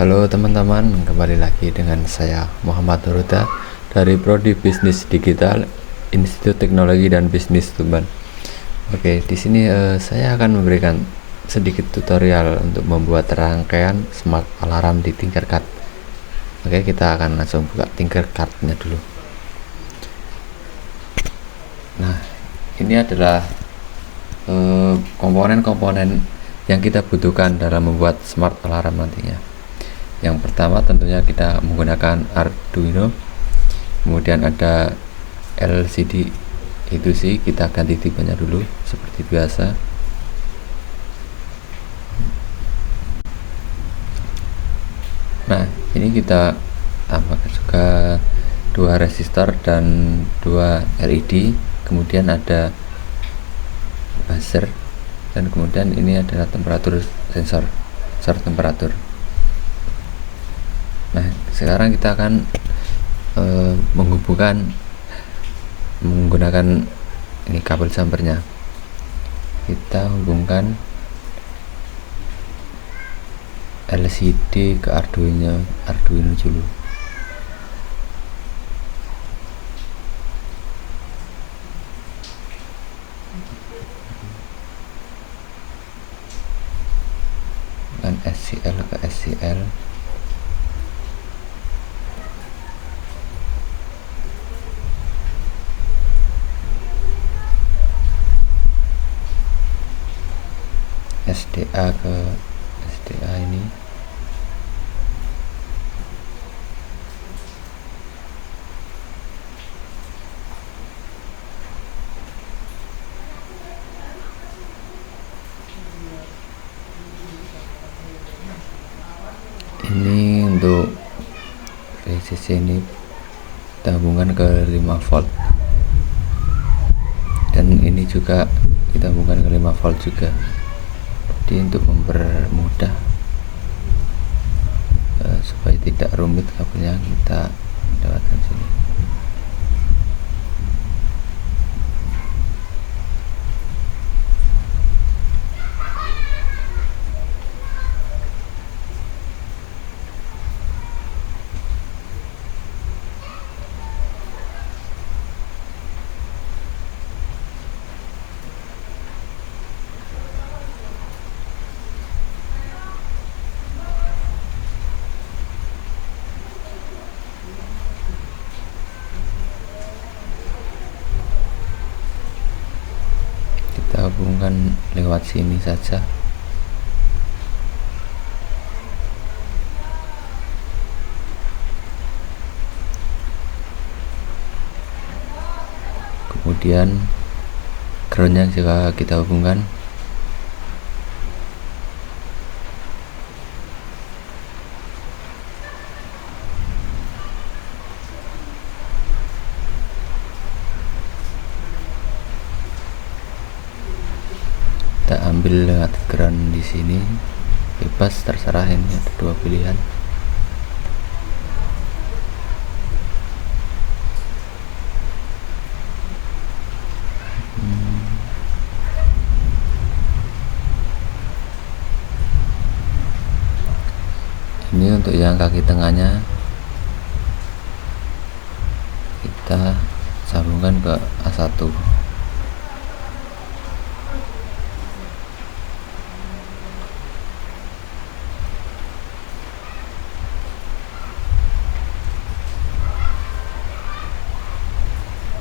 Halo teman-teman, kembali lagi dengan saya Muhammad Nuruda dari Prodi Bisnis Digital Institut Teknologi dan Bisnis Tuban. Oke, di sini saya akan memberikan sedikit tutorial untuk membuat rangkaian smart alarm di Tinkercad. Oke, kita akan langsung buka Tinkercad-nya dulu. Nah, ini adalah komponen-komponen yang kita butuhkan dalam membuat smart alarm nantinya. Yang pertama tentunya kita menggunakan Arduino, kemudian ada LCD, itu sih kita ganti tipenya dulu seperti biasa. Nah, ini kita tambahkan juga 2 resistor dan 2 LED, kemudian ada buzzer, dan kemudian ini adalah temperatur sensor temperatur. Nah, sekarang kita akan menghubungkan menggunakan ini kabel jumpernya. Kita hubungkan LCD ke Arduino dulu. Dan SCL ke SCL. SDA ke SDA ini. Ini untuk VCC ini kita hubungkan ke 5 volt, dan ini juga kita hubungkan ke 5 volt juga. Jadi untuk mempermudah supaya tidak rumit kabelnya, kita lewatkan sini. Kita hubungkan lewat sini saja. Kemudian groundnya juga kita hubungkan. Kita ambil lewat ground di sini, bebas terserah, ini ada 2 pilihan. Ini untuk yang kaki tengahnya kita sambungkan ke A1.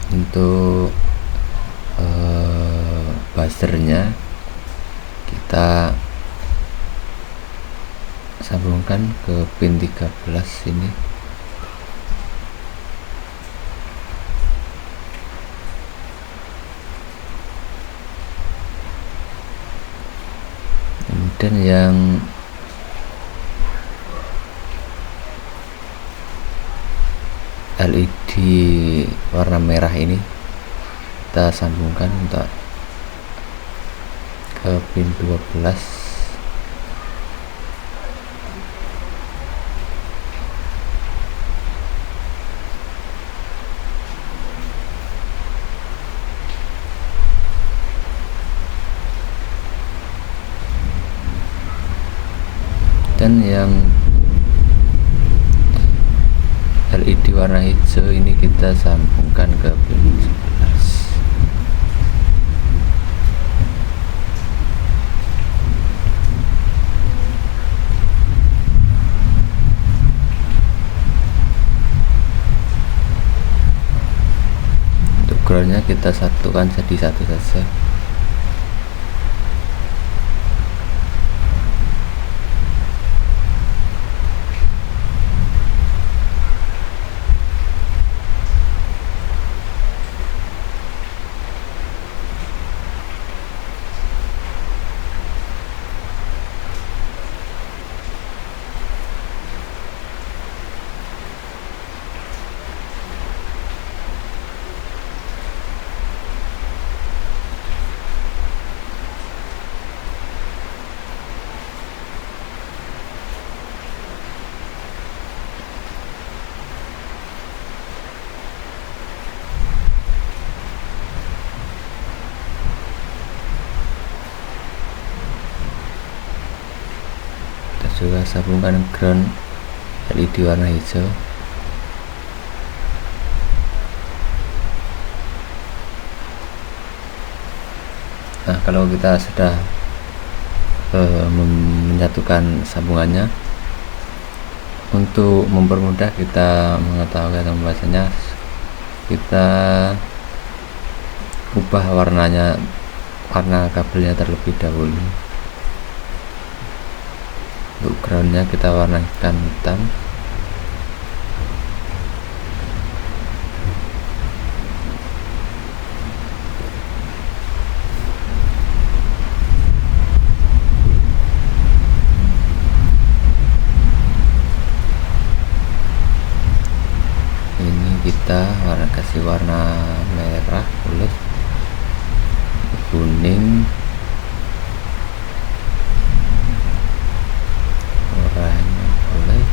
Untuk buzzernya kita sambungkan ke pin 13 ini. Kemudian yang LED warna merah ini kita sambungkan untuk ke pin 12. Dan yang LED warna hijau ini kita sambungkan ke pin 11. Untuk groundnya kita satukan jadi satu saja. Juga sambungkan ground LED warna hijau. Nah, kalau kita sudah menyatukan sambungannya, untuk mempermudah kita mengetahui atau membacanya, kita ubah warna kabelnya terlebih dahulu. Untuk groundnya kita warnakan hitam. Ini kita kasih warna merah boleh, kuning, oranye boleh,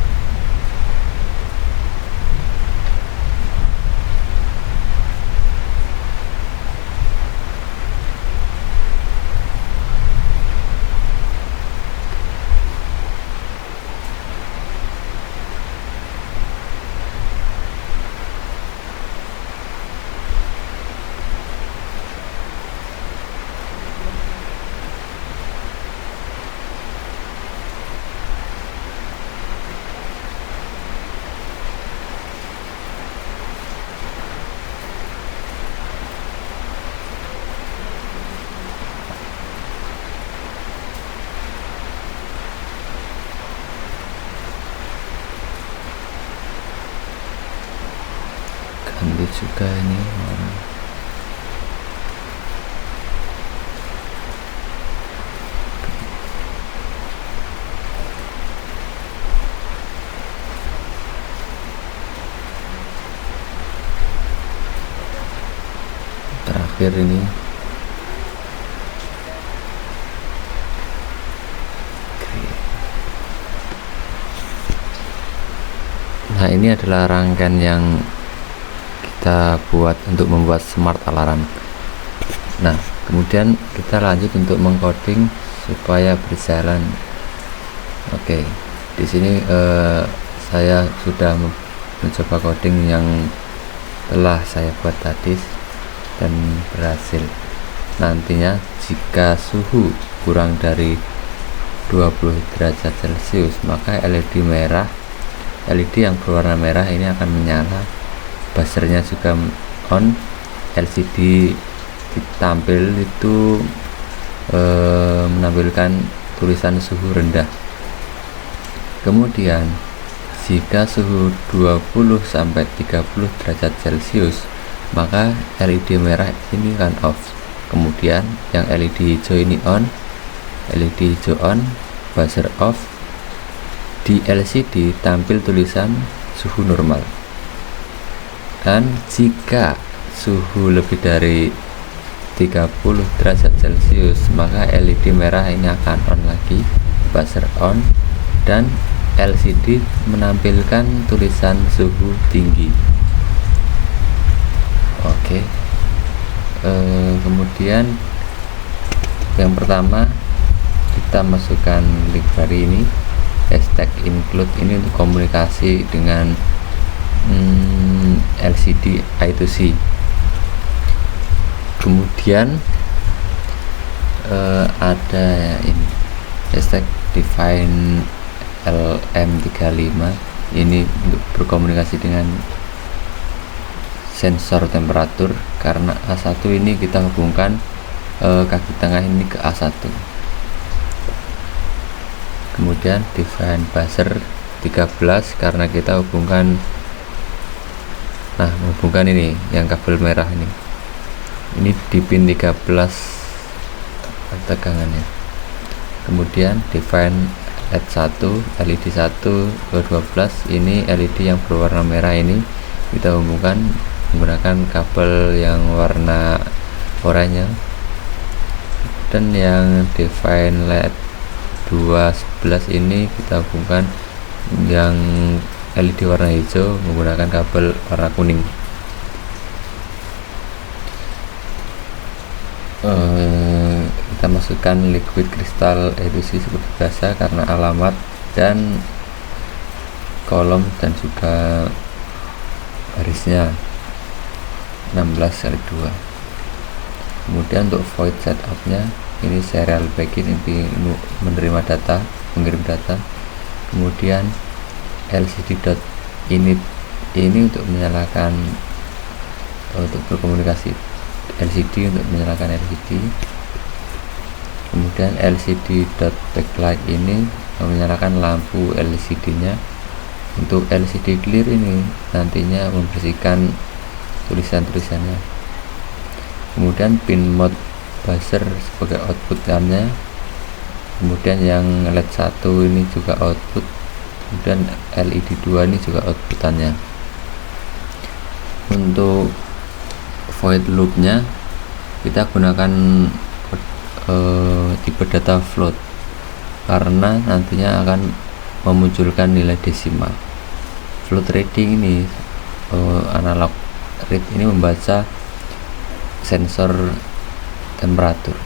ganti juga ini warna. Terakhir ini nah, ini adalah rangkaian yang kita buat untuk membuat smart alarm. Nah, kemudian kita lanjut untuk mengcoding supaya berjalan. Oke, di sini saya sudah mencoba coding yang telah saya buat tadi dan berhasil. Nantinya jika suhu kurang dari 20 derajat Celcius, maka LED yang berwarna merah ini akan menyala, buzzernya juga on, LCD ditampil itu menampilkan tulisan suhu rendah. Kemudian jika suhu 20 sampai 30 derajat Celcius, maka LED merah ini akan off. Kemudian yang LED hijau ini on, LED hijau on, buzzer off. Di LCD tampil tulisan suhu normal. Dan jika suhu lebih dari 30 derajat Celcius, maka LED merah ini akan on lagi, buzzer on, dan LCD menampilkan tulisan suhu tinggi. Oke. Kemudian yang pertama kita masukkan library ini, hashtag include ini untuk komunikasi dengan LCD I2C. Kemudian ada ini hashtag define LM35, ini untuk berkomunikasi dengan sensor temperatur, karena A1 ini kita hubungkan kaki tengah ini ke A1. Kemudian define buzzer 13 karena kita hubungkan ini yang kabel merah ini di pin 13 tegangannya. Kemudian define LED 1 12, ini LED yang berwarna merah ini kita hubungkan menggunakan kabel yang warna oranye. Dan yang define LED 211 ini kita hubungkan yang LED warna hijau menggunakan kabel warna kuning. Kita masukkan liquid crystal I2C seperti biasa karena alamat dan kolom dan juga barisnya 16/2. Kemudian untuk void setupnya ini serial begin, ini menerima data, mengirim data. Kemudian LCD.init ini untuk menyalakan, untuk berkomunikasi LCD, untuk menyalakan LCD. Kemudian LCD.backlight ini menyalakan lampu LCD nya. Untuk LCD clear ini nantinya membersihkan tulisan-tulisannya. Kemudian pin mode buzzer sebagai output-nya. Kemudian yang LED 1 ini juga output. Kemudian LED 2 ini juga outputannya. Untuk void loop-nya kita gunakan tipe data float karena nantinya akan memunculkan nilai desimal. Float reading ini analog read ini membaca sensor temperatur.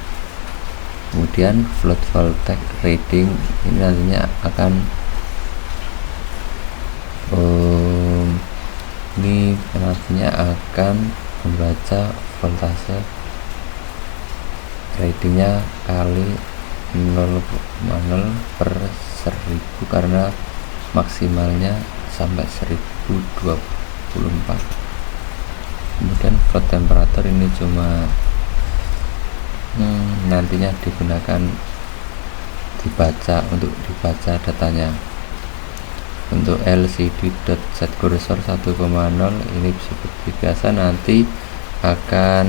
Kemudian float voltage reading ini nantinya akan membaca voltase readingnya kali 0,0 per 1000 karena maksimalnya sampai 1024. Kemudian float temperatur ini cuma nantinya digunakan untuk dibaca datanya. Untuk LCD.set cursor 1,0 ini seperti biasa nanti akan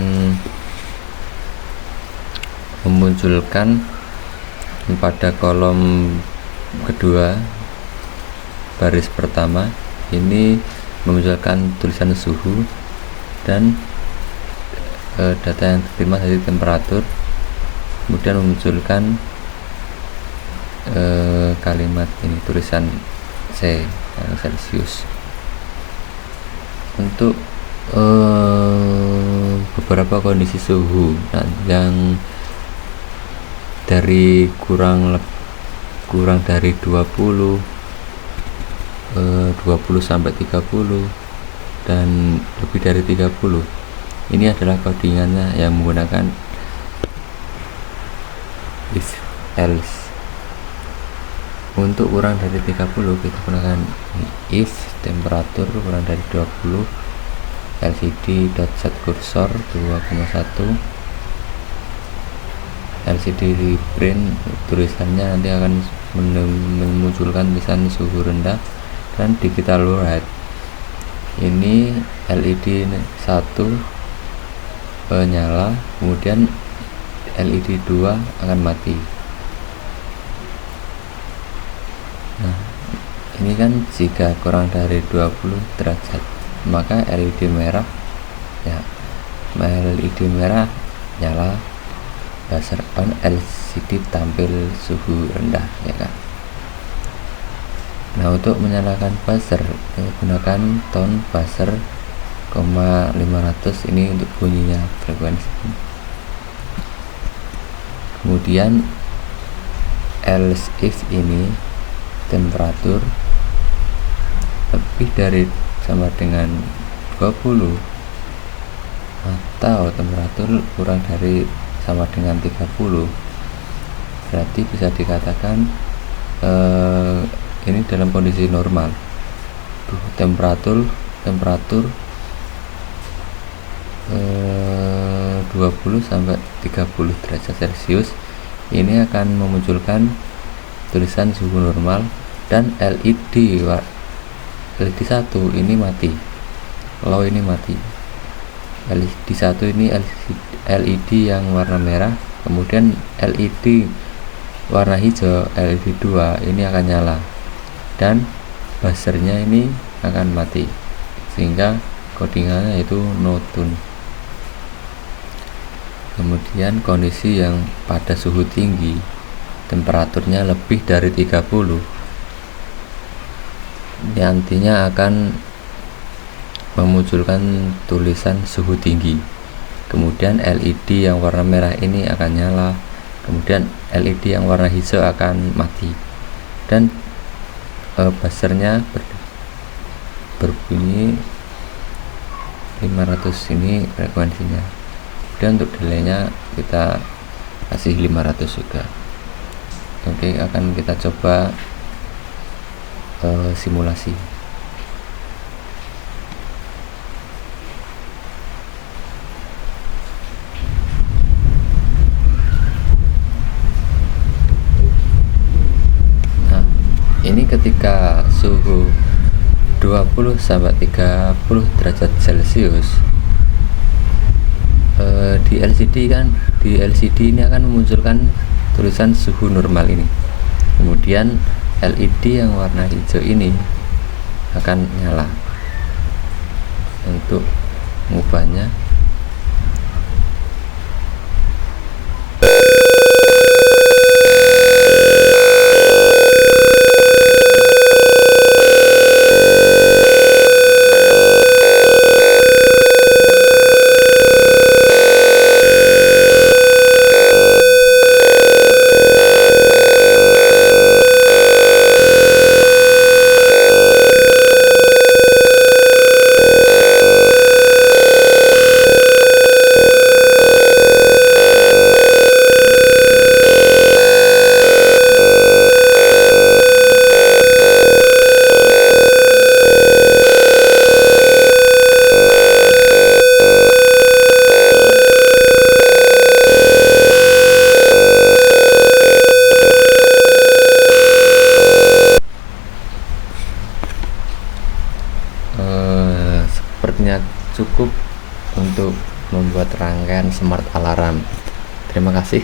memunculkan pada kolom kedua baris pertama ini memunculkan tulisan suhu dan data yang diterima dari temperatur. Kemudian memunculkan kalimat ini tulisan C yang Celsius. Untuk beberapa kondisi suhu yang dari kurang dari 20 sampai 30 dan lebih dari 30, ini adalah codingannya yang menggunakan if else. Untuk kurang dari 30 kita gunakan if temperatur kurang dari 20 LCD.set cursor 2,1 LCD print, tulisannya nanti akan memunculkan tulisan suhu rendah dan digital override. Ini LED 1 nyala, kemudian LED 2 akan mati. Nah, ini kan jika kurang dari 20 derajat maka LED merah nyala, buzzer on, LCD tampil suhu rendah, ya kan. Nah, untuk menyalakan buzzer gunakan tone buzzer 500 ini untuk bunyinya, frekuensi. Kemudian else if ini temperatur lebih dari 1 sama dengan 20 atau temperatur kurang dari sama dengan 30, berarti bisa dikatakan ini dalam kondisi normal. Temperatur 20 sampai 30 derajat Celcius ini akan memunculkan tulisan suhu normal, dan LED 1 ini mati, low ini mati. LED 1 ini LED yang warna merah, kemudian LED warna hijau LED 2 ini akan nyala, dan buzzernya ini akan mati, sehingga codingannya itu no tune. Kemudian kondisi yang pada suhu tinggi, temperaturnya lebih dari 30, nantinya akan memunculkan tulisan suhu tinggi. Kemudian LED yang warna merah ini akan nyala, kemudian LED yang warna hijau akan mati, dan buzzernya berbunyi 500, ini frekuensinya. Kemudian untuk delaynya kita kasih 500 juga. Oke, akan kita coba simulasi. Nah, ini ketika suhu 20 sampai 30 derajat Celcius, di LCD ini akan memunculkan tulisan suhu normal ini. Kemudian LED yang warna hijau ini akan nyala. Untuk mengubahnya, sepertinya cukup untuk membuat rangkaian smart alarm. Terima kasih.